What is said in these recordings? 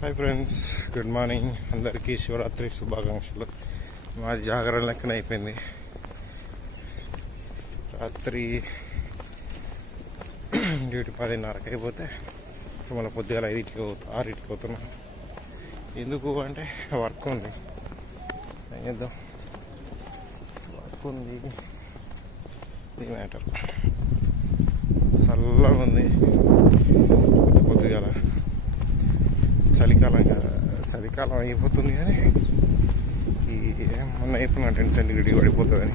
Hi friends good morning అందరికీ శివరాత్రి శుభాకాంక్షలు. మా జాగరణ లెక్కన అయిపోయింది. రాత్రి డ్యూటీ పదిన్నరకు అయిపోతే మళ్ళీ పొద్దుగాల ఐదుకి పోతా ఆరింటికి పోతున్నాం ఎందుకు అంటే వర్క్ ఉంది. ఏం చేద్దాం? వర్క్ ఉంది. ఇది మ్యాటర్. చల్లగా ఉంది పొద్దు పొద్దుగాల చలికాలం కదా చలికాలం అయిపోతుంది కానీ ఈ మొన్న అయిపోయిన టెన్ సెంటిగ్రేడ్ పడిపోతుందని.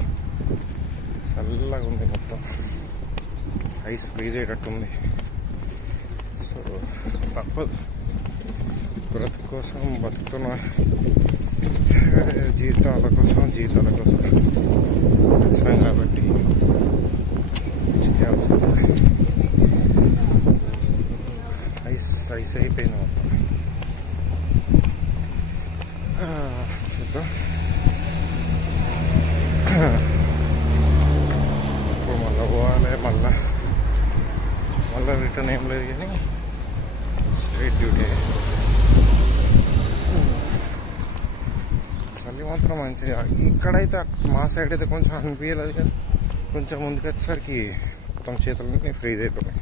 చల్లగా ఉంది మొత్తం. ఐస్ ఫ్రీజ్ అయ్యేటట్టుంది సో తప్పదు. బ్రతుకు కోసం బతుకుతున్న. జీవితాల కోసం జీవితాల కోసం. కష్టం కాబట్టి చేయాల్సింది. ఐస్ ఐస్ అయిపోయింది మొత్తం. చూద్దాం. ఇప్పుడు మళ్ళీ పోవాలి మళ్ళా మళ్ళీ రిటర్న్ ఏం లేదు కానీ స్ట్రైట్ డ్యూటీ. చలి మాత్రం మంచిగా. ఇక్కడైతే మా సైడ్ అయితే కొంచెం అనిపించలేదు కానీ కొంచెం ముందుకు వచ్చేసరికి మొత్తం చేతులన్నీ ఫ్రీజ్ అయిపోయినాయి.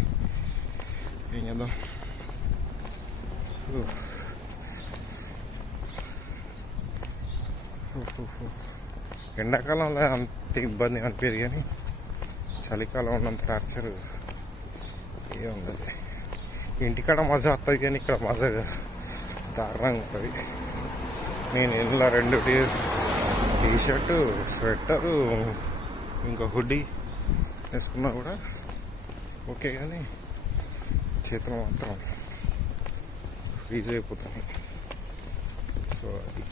ఏం చేద్దాం? ఎండాకాలంలో అంత ఇబ్బంది అనిపించదు కానీ చలికాలం ఉన్నంత టార్చర్ ఏముండదు ఇంటికాడ మజా వస్తుంది కానీ ఇక్కడ మజా దారుణంగా ఉంటుంది. నేను ఇంట్లో రెండు టీ టీ షర్టు స్వెట్టరు ఇంకా హుడ్డీ వేసుకున్నా కూడా ఓకే కానీ చేతులు మాత్రం ఫ్రీజ్ అయిపోతుంది సో అది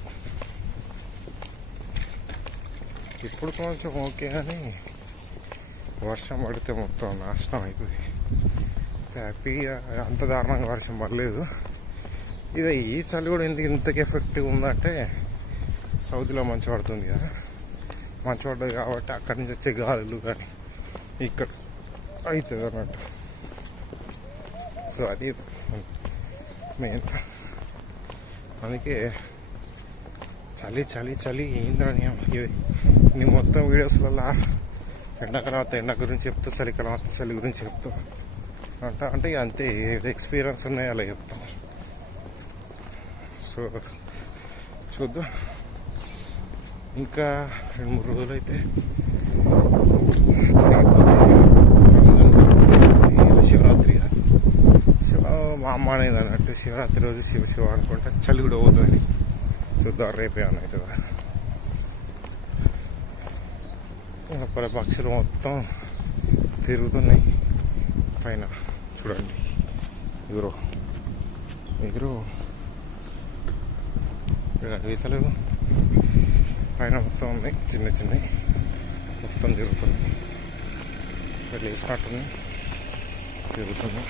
ఇప్పుడు కొంచెం ఓకే కానీ వర్షం పడితే మొత్తం నాశనం అవుతుంది. హ్యాపీగా అంత దారుణంగా వర్షం పడలేదు. ఇది ఈ చలి కూడా ఎందుకు ఇంతకు ఎఫెక్టివ్ ఉందంటే సౌదీలో మంచు పడుతుంది కదా. మంచు పడ్డది కాబట్టి అక్కడి నుంచి వచ్చే గాలులు కానీ ఇక్కడ అవుతుంది అన్నట్టు. సో అది మెయిన్ అందుకే చలి చలి చలి ఏంద్రా నీ మొత్తం వీడియోస్లలో ఎండాకాలం వస్తే ఎండ గురించి చెప్తా చలికాలం వస్తే చలి గురించి చెప్తా. అంట అంటే ఇక అంతే ఎక్స్పీరియన్స్ ఉన్నాయి అలా చెప్తాం. సో చూద్దాం. ఇంకా రెండు మూడు రోజులు అయితే శివరాత్రి కాదు. శివ మా అమ్మ అనేది అన్నట్టు శివరాత్రి రోజు శివ శివ అనుకుంటే చలి కూడా పోతుంది చూద్దాం రేపే అని అవుతుందా అక్కడ పక్షులు మొత్తం తిరుగుతున్నాయి పైన చూడండి ఎగురు ఎగురు ఈతలు పైన మొత్తం ఉన్నాయి చిన్న చిన్నవి మొత్తం తిరుగుతున్నాయి ఇక్కడ లేచినట్టున్నాయి తిరుగుతున్నాయి